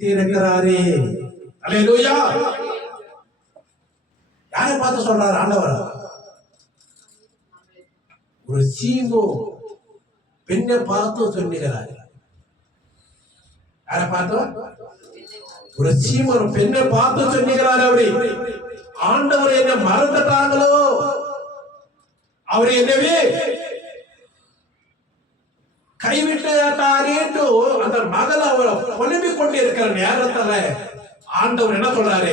இருக்கிறாரே. அல்லேலூயா. யாரை பார்த்து சொல்றாரு ஆண்டவர்? ஒரு சீமோ பெண்ணை பார்த்து சொல்லுகிறார். யாரை பார்த்து? ஒரு சீமோ பெண்ணை பார்த்து சொல்லுகிறார். அவரு ஆண்டவர் என்ன மறந்துட்டாங்களோ, அவரு என்னவே கைவிட்டாரே அந்த மகள் அவரை புலம்பிக் கொண்டு இருக்கிற நேரத்துல ஆண்டவர் என்ன சொல்றாரு?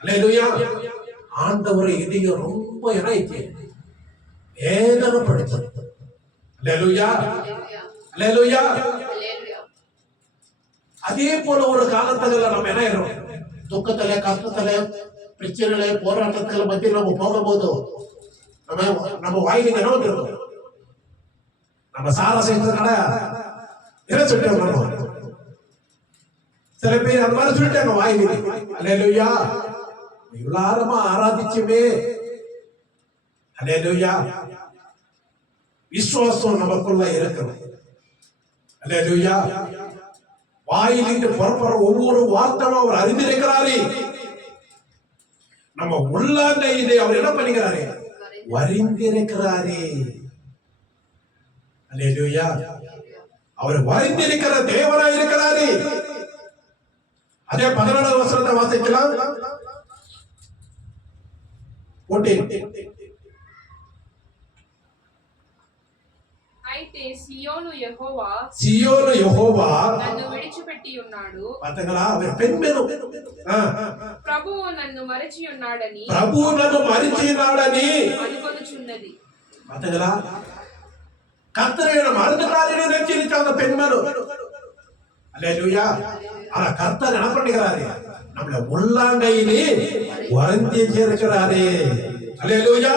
அல்லேலூயா. ஆண்டவர் இதயம் ரொம்ப இணைச்சு வேதனைப்படுத்தது. அல்லேலூயா, அல்லேலூயா. அதே போல ஒரு காலத்துல நம்ம என்ன ஆயிரும்? துக்கத்துல, கஷ்டத்துல, பிரச்சனையில, போராட்டத்துல மத்தியில் நம்ம போகும்போது நம்ம வாயிலுக்கு என்ன வந்துருக்கோம்? நம்ம சாரா செய்யறதுனால என்ன சொல்லிட்டோம்? சில பேர் அந்த மாதிரி சொல்லிட்டாங்க வாயிலே. அல்லேலூயா. இவ்வளவு ஆராதிச்சுமே. அல்லேலூயா. விசுவாசம் நமக்குள்ள இருக்கணும். அல்லேலூயா. வாயிலிருந்து புறப்படுற ஒவ்வொரு வார்த்தையும் அவர் அறிந்திருக்கிறாரே. நம்ம உள்ளாண்ட இதை அவர் என்ன பண்ணுகிறாரே? வரிந்திருக்கிறாரே. அல்லேலூயா. அவர் வரிந்திருக்கிற தேவனாய் இருக்கிறாரே. அதே 14வது வசனத்தை வாசிக்கலாம். అయితే సియోను యెహోవా నన్ను విడిచిపెట్టి ఉన్నాడు. పాతగలా அவர் பெண்மெను ప్రభువు నన్ను మరచి ఉన్నాడని అనుకొనుచున్నది. பாத்தங்களா? கர்த்தரை மறந்துட்டாருன்னு நினைச்சிருச்ச அந்த பெண்மனு. அல்லேலூயா. ஆனா கர்த்தர் என்ன பண்ணுகிறாரு? நம்மள உள்ளாங்கையிலே வரைஞ்சி இருக்கிறாரே. அல்லேலூயா.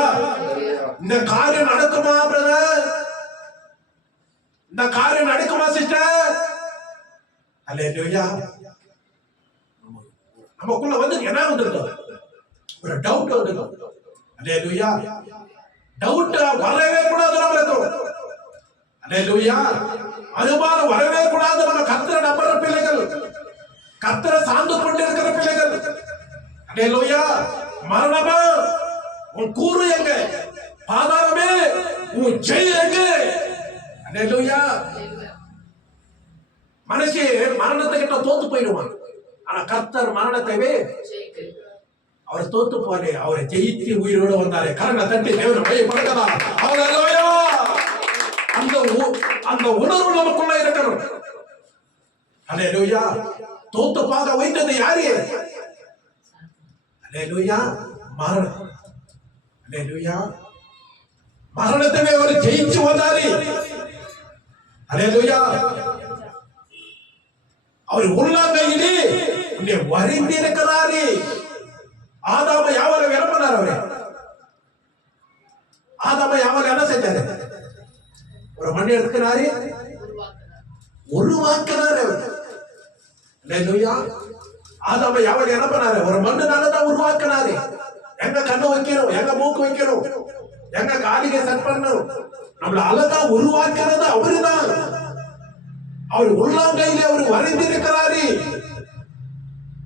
இந்த காரியம் நடக்குமா பிரதர்? இந்த காரியம் நடக்குமா சிஸ்டர்? அல்லேலூயா. நமக்குள்ள வந்து என்ன வந்திருக்கும்? ஒரு டவுட் வந்திருக்கும். அல்லேலூயா. டவுட் வரவே கூடாது நம்மளுக்கு. அல்லேலூயா. அனுமானம் வரவே கூடாது. நம்ம கர்த்தரை நம்புற பிள்ளைகள், கர்த்தரை சார்ந்து கொண்டிருக்கிற பிள்ளைகள். அல்லேலூயா. மரணமா உன் கூறு எங்க? பாதாளமே உன் ஜெய் எங்க? அல்லேலூயா. மனுஷி மரணத்துக்கிட்ட தோத்து போயிடுவான். ஆனா கர்த்தர் மரணத்தைவே அவர் தோத்து போனே, அவரை ஜெயித்து உயிரோடு வந்தாரே. கரங்களை தட்டி தேவனை மையப்படுத்தலாம். அல்லேலூயா. அந்த உணர்வு நமக்குள்ள இருக்கணும். அல்லேலூயா. தோத்து பாக வைத்தது யாரு? அல்லேலூயா. மரணம். அல்லேலூயா. மரணத்தை அவர் ஜெயிச்சு வந்தாரு. அல்லேலூயா. அவர் உள்ளாங்கையிலே வரிந்து இருக்கிறாரு. ஆதாம யாவரை விளம்பினார். அவரு ஆதாம யாவரை என்ன செஞ்சாரு? ஒரு மண் எடுக்கிறாரு, உருவாக்குறாரு. அல்லேலூயா. ஆதாம யாவரை என்ன பண்ணாரு? ஒரு மண்ணுனாலதான் உருவாக்குனாரு. எங்க கண்ணு வைக்கணும், எங்க மூக்கு வைக்கணும், எங்க காலிகை செட் பண்ணணும், நம்மள அழகா உருவாக்குறது அவருதான். அவர் உள்ளாங்கையிலே அவர் வரைந்திருக்கிறாரு.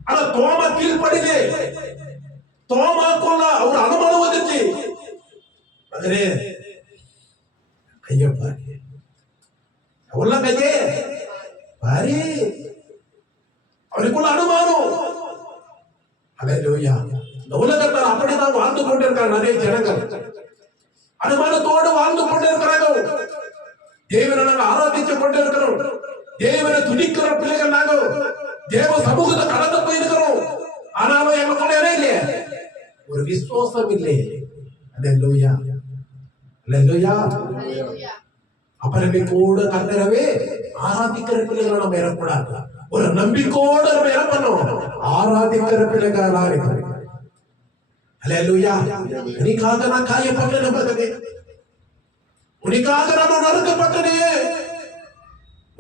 ஆனா தோமா கீழ்படிலே, தோமாக்குள்ள அவர் அனுமானம் வந்துச்சு. மகனே கைய பாரு, உள்ளங்கையே பாரு. அவருக்குள்ள அனுமானம். அல்லேலூயா. இந்த உலகத்தில் அப்படிதான் வாழ்ந்து கொண்டிருக்காங்க நிறைய ஜனங்கள். அனுமானத்தோடு வாழ்ந்து கொண்டிருக்கிறாங்க. தேவனை நாங்கள் ஆராதிச்சு கொண்டிருக்கிறோம். தேவனை துதிக்கிற பிள்ளைகள் நாங்கள். தேவ சமூகத்தை கடந்து போயிருக்கிறோம். ஆனாலும் எங்களுக்குள்ள என்ன இல்லையே? ஒரு விசுவாசம் இல்லை. அல்லேலூயா. அல்லேலூயா. அப்பநம்பிக்கையோடு கர்த்தரவே ஆராதிக்கிற பிள்ளைகள் நம்ம இருக்கக்கூடாது. ஒரு நம்பிக்கையோடு நம்ம என்ன பண்ணணும்? ஆராதிக்கிற பிள்ளைகளா இருக்கணும். அல்லேலூயா. உனக்காக நான் காயப்பட்டேன் மகனே, உனக்காக நான் நறுக்கப்பட்டனே,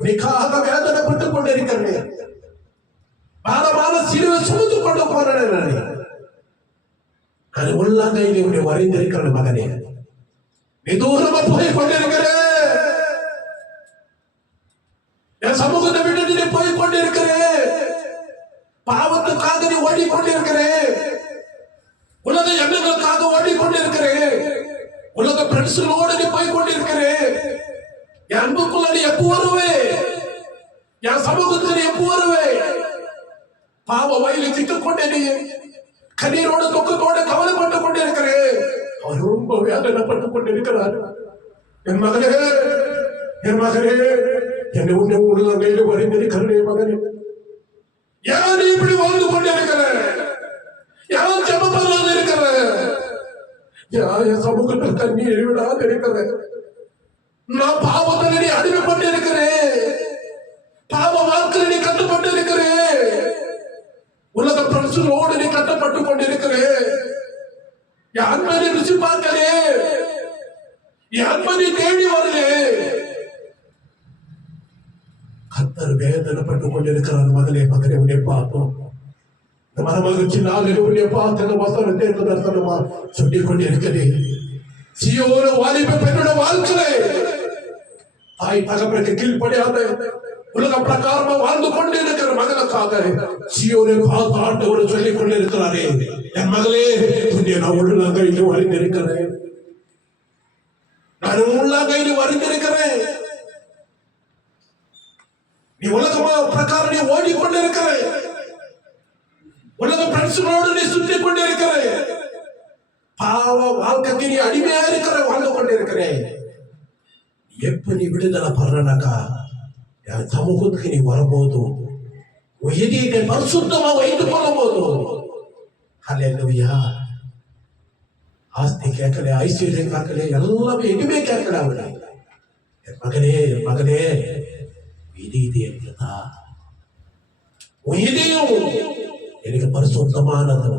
உனக்காக வேதனைப்பட்டுக் கொண்டிருக்கிறேன், பாரமான சிலுவை சுமந்து கொண்டு போறேன். நான் உள்ளங்கையிலே உன்னை வரைந்திருக்கிறேன் மகனே. நீ தூரமா போய் கொண்டிருக்கிறேன், என் சமூகத்தை விட்டு நீ போய் கொண்டிருக்கிறேன். பாவத்துக்காக நீ ஓடிக்கொண்டிருக்கிறேன், உலக எண்ணங்களுக்காக ஓடிக்கொண்டிருக்கிறேன், உலக பிரச்சனைகளோடு நீ போய் கொண்டிருக்கிறேன். என் அன்புக்குள்ள நீ எப்போ வருவே? என் சமூகத்துக்கு நீ எப்போ வருவே? பாவ வயலை திட்டுக்கொண்டே நீ கண்ணீரோடு துக்கத்தோடு கவலைப்பட்டு கொண்டிருக்கிறேன். அவர் ரொம்ப வேதனைப்பட்டுக் கொண்டிருக்கிறார். என் மகனே, என் மகனே, என்னை உன்னை உள்ளங்கையில் வரைந்திருக்கிறே மகனே, ஏன் நீ இப்படி வாழ்ந்து கொண்டிருக்கிற? யார் ஜெபம் பண்ணாத இருக்கிற? என் சமூகத்தில் கண்ணீர் விடாத இருக்கிற? நான் பாவத்தில் நீ அடிமைப்பட்டு இருக்கிறேன், பாவ வாழ்க்கையில் நீ கட்டுப்பட்டு இருக்கிறேன், உலக பிரச்சனையோடு நீ கட்டப்பட்டு கொண்டிருக்கிறேன். என் அன்பனை ருசி பார்க்கலே, என் அன்பனை தேடி வரலே. கர்த்தர் வேதனைப்பட்டுக் கொண்டிருக்கிறார். மகனே, மகனே, உன்னை பார்ப்போம். இந்த மனமகிழ்ச்சி நாளில் உன்னை பார்த்து இந்த வசனத்தை தரிசனமா சொல்லிக் கொண்டிருக்கிறேன். சீயோனு வாலிப பெண்ணோட வாழ்க்கை தாய் தகப்பனுக்கு கீழ்ப்படியாத உலக பிரகாரமா வாழ்ந்து கொண்டிருக்கிற மகனுக்காக சீயோனை பார்த்து ஆண்டவர் சொல்லிக் கொண்டிருக்கிறாரே, என் மகளே, நான் உள்ளங்கையில் வரைந்திருக்கிறேன், நான் உள்ளங்கையில் வரைந்திருக்கிறேன். நீ உலகமா பிரகாரம் நீ ஓடிக்கொண்டிருக்கிற, உலக பிரச்சனையோடு நீ சுற்றி கொண்டிருக்கிற, பாவ வாழ்க்கைக்கு நீ அடிமையா இருக்கிற, வாழ்ந்து கொண்டிருக்கிறேன். எப்ப நீ விடுதலை பண்றனாக்கா என் சமூகத்துக்கு நீ வரும்போதும் இதயத்தை பரிசுத்தமா வைத்துக் கொள்ளும் போதும், ஹல்லேலூயா, ஆஸ்தி கேட்கல, ஐஸ்வர்யம் கேட்கல, எல்லாமே எதுவுமே கேட்கல. அவரு என் மகனே, என் மகனே, இது என்றதா உன் இதயம் எனக்கு பரிசுத்தமானது.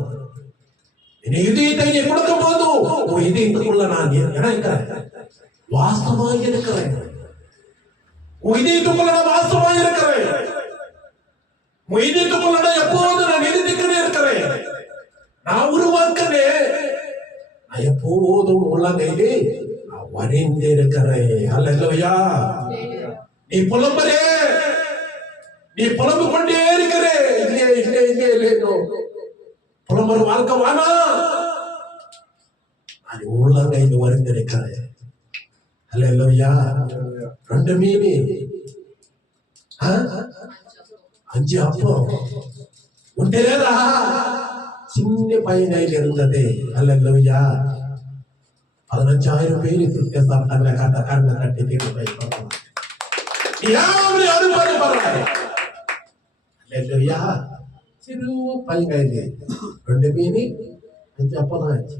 என் இதயத்தை நீ கொடுக்கும் போதும் உன் இதயத்துக்குள்ள நான் இருக்கிறேன், வாசமாய் இருக்கிறேன். உன் இதயத்துக்குள்ள நான் வாசமாய் இருக்கிறேன். உன் இதயத்துக்குள்ள நான் எப்போதும் நான் எழுதிக்கிட்டே இருக்கிறேன். நான் உருவாக்குறேன். நான் எப்போதும் உள்ளங்கையிலே நான் வரைந்து இருக்கிறேன். ஹல்லேலூயா. நீ புலம்பரே, நீ புலம்பு கொண்டே இருக்கிறே, இல்லையே இல்லையே இல்லையே இல்லையோ புலம்பர் வாழ்க்கை வானா. நான் உள்ளங்கையில் வரைந்திருக்கிறேன். ஹல்லேலூயா. 2 மீன் 5 அப்பம் உண்டேரா சின்ன பையனையில் இருந்தது. ஹல்லேலூயா. 15,000 பேர் திருப்தியா சாப்பிட்டாங்க. கண்ணை கட்டி தீர்வு யாரு அனுப்பி பண்றாங்க. ஹல்லேலூயா. சிறு பையன் 2 மீன் 5 அப்பம் தான் ஆச்சு.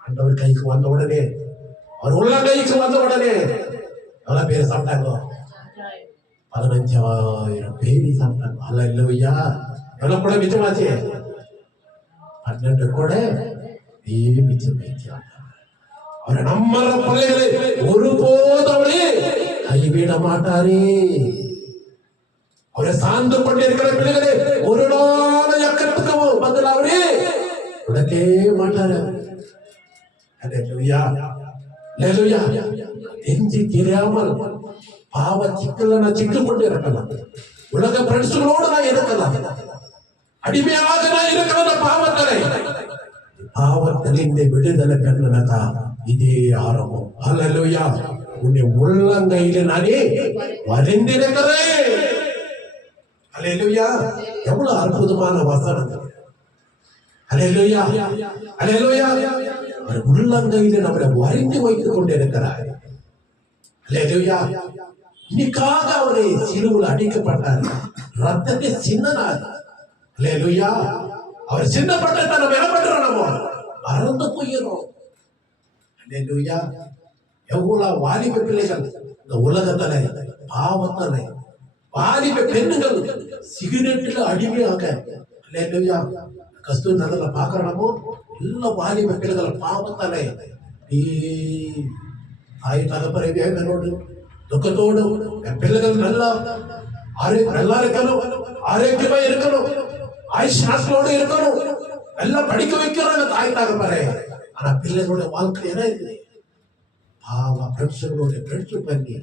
ஆண்டவர் கைக்கு வந்த உடனே, அவர் உள்ள கைக்கு வந்த உடனே எவ்வளவு பேர் சாப்பிட்டாங்க? 15,000 பேர் சாப்பிட்டாங்க. ஹல்லேலூயா. எவ்வளவு கூட மிச்சமாச்சு? 12 கூட மிச்சம் வைச்சாங்க. அவர் நம்ம பிள்ளைகளை ஒருபோதும் அவரே கைவிட மாட்டாரே. அவரை சார்ந்து கொண்டிருக்கிற பிள்ளைகளே ஒரு நாள் எக்கத்துக்கு பதில் அவரே உடக்கே மாட்டாரு. ஹல்லேலூயா. ஹல்லேலூயா. தெரிஞ்சு தெரியாமல் பாவ சிக்கல நான் சிக்கிக் கொண்டு இருக்கலாம், உலக பிரச்சனைகளோடு நான் இருக்கலாம், அடிமையாக நான் இருக்கலாம். பாவத்தில் இந்த விடுதலை பெற்றனக்கா இதே ஆரம்பம். ஹல்லேலூயா. உன்னை உள்ளங்கையில நானே வரைந்திருக்கிறேன். ஹல்லேலூயா. எவ்வளவு அற்புதமான வசனம். ஹல்லேலூயா. ஹல்லேலூயா. அவர் உள்ளங்கையில நம்மளை வரைந்து வைத்துக் கொண்டிருக்கிறார். ஹல்லேலூயா. இன்னைக்காக அவரை சிலுவையில் அடிக்கப்பட்டார், ரத்தத்தை சிந்தினார். ஹல்லேலூயா. அவர் சிந்தப்பட்டதை நம்ம என்ன பண்றோம்? நம்ம மறந்து போயிடும். ஹல்லேலூயா. எவ்வளவு வாலிப பிள்ளைகள் இந்த உலகத்துல பாவத்துல, வாலிப பெண்ணுகள் சிகரெட்ல அடிமையாக. ஹல்லேலூயா. கஸ்தூரி நகர்ல பாக்குறோமோ எல்லா வாலிப பிள்ளைகள் பாவத்தாலே தாய் தகப்பரை வேதனோடு துக்கத்தோடு என் பிள்ளைகள் நல்லா இருக்கணும், ஆரோக்கியமா இருக்கணும், ஆயுஷ்யோடு இருக்கணும், எல்லாம் படிக்க வைக்கிறாங்க தாய் தகப்பரை. ஆனா பிள்ளைகளோட வாழ்க்கை என்ன இருக்குது? பாவ பிரச்சனையோட பிரச்சனை பண்ணி.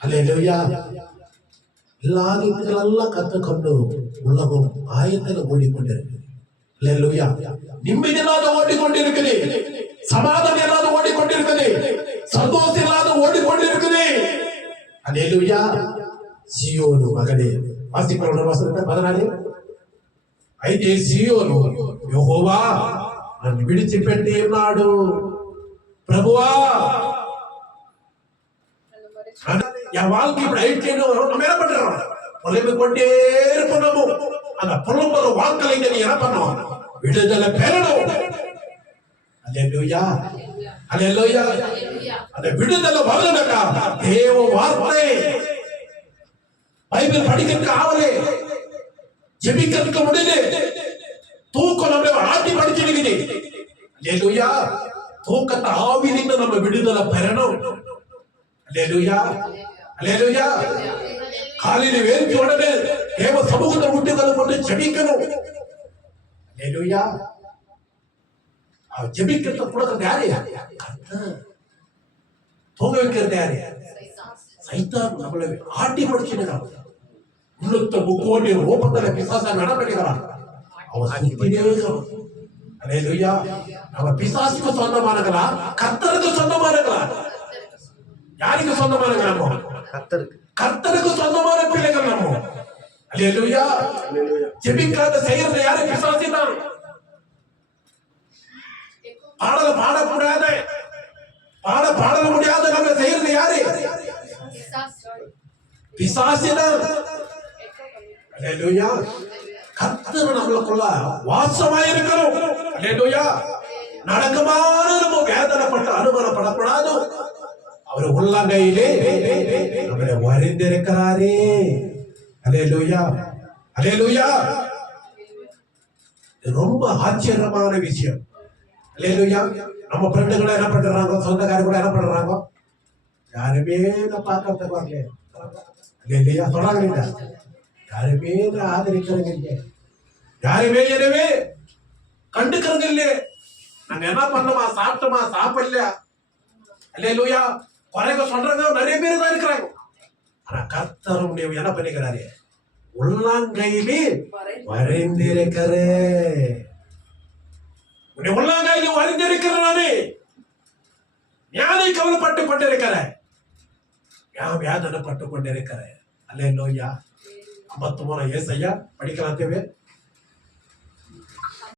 ஹல்லேலூயா. இல்லாத இதுகளெல்லாம் கற்றுக்கொண்டு உலகம் ஆயத்தில் ஓடிக்கொண்டிருக்கு. அல்லேலூயா. நிம்மதி இல்லாத ஓடிக்கொண்டிருக்குது, சமாதானம் இல்லாத ஓடிக்கொண்டிருக்குது, சந்தோஷம் இல்லாத ஓடிக்கொண்டிருக்குது. அல்லேலூயா. சீயோனு மகனே, வாசிக்கிறோம் வசனத்தை 14. అయితే సీయోను యెహోవా నన్ను విడిచిపెట్టి ఉన్నాడు. ప్రభువా என் வாழ்க்கை இப்படி ஆயிடுச்சு. நம்ம என்ன பண்றோம்? புலம்பிக் கொண்டே இருக்கணும். அந்த புலம்புற வாழ்க்கையை நீ என்ன பண்ணும்? விடுதலை பெறணும். அல்லேலூயா, அல்லேலூயா. அந்த விடுதலை வரணும்க்கா தேவ வார்த்தை பைபிள் படிக்கிறதுக்கு ஆவலே, ஜெபிக்கிறதுக்கு முடியல, தூக்கம் நம்ம ஆட்டி படிச்சிருக்குது. அல்லேலூயா. தூக்கத்தை ஆவிலிருந்து நம்ம விடுதலை பெறணும். அல்லேலூயா, அல்லேலூயா. காலையில வேர்த்து உடனே தேவ சமூகத்தை விட்டுகளை கொண்டு ஜெபிக்கணும். அல்லேலூயா. ஜெபிக்கிறத கொடுக்கறது யாரு? தூங்க வைக்கிறது யாரு? சைத்தான் நம்மளை ஆட்டி படிச்சுக்கிறான். உள்ளத்தை முக்கோடி ரூபத்துல பிசாசா நடப்படுகிறான். அவன் சுத்தினே இருக்கான். அல்லேலூயா. நம்ம பிசாசுக்கு சொந்தமானங்களா கர்த்தருக்கு சொந்தமானங்களா? யாருக்கு சொந்தமானங்களோ? கர்த்தருக்கு சொந்தமான பிள்ளைகள் நம்ம. அல்லேலூயா. ஜெபிக்காத செய்யறது யாரு? பிசாசு தான். பாடல பாடக்கூடாத, பாடல முடியாத நம்ம செய்யறது யாரு? பிசாசு தான். அல்லேலூயா. கர்த்தர் நம்மளுக்குள்ள வாசமாயிருக்கணும். அல்லேலூயா. நடக்கமான நம்ம வேதனைப்பட்டு அனுமானப்படக்கூடாது. அவர் உள்ளங்கையிலே நம்மளை வரைந்திருக்கிறாரே. அல்லேலூயா, அல்லேலூயா. ரொம்ப ஆச்சரியமான விஷயம். அல்லேலூயா. நம்ம ஃப்ரெண்டுகளை என்ன பண்றாங்க? சொந்தக்காரங்க கூட என்ன பண்றாங்க? யாருமே நான் பார்க்கறதுக்கு வரல. அல்லேலூயா. சொல்றாங்க, யாருமே ஆதரிக்கிறது இல்லை, யாருமே எனவே கண்டுக்கிறது இல்லை. நாங்க என்ன பண்ணோமா? சாப்பிட்டோமா? சாப்பிடல. அல்லேலூயா. குறைக சொல்றாங்க நிறைய பேர் தான் இருக்கிறாங்க. ஆனா கர்த்தர் என்ன பண்ணிக்கிறாரு? உள்ளங்கையிலே வரைந்திருக்கிறே. உள்ளங்கையில வரைந்திருக்கிறானே. ஞானி கவலைப்பட்டு கொண்டிருக்கிற, வேதனைப்பட்டு கொண்டிருக்கிற. அல்லேலூயா. 53 ஏசாயா படிக்கலாம் தேவை.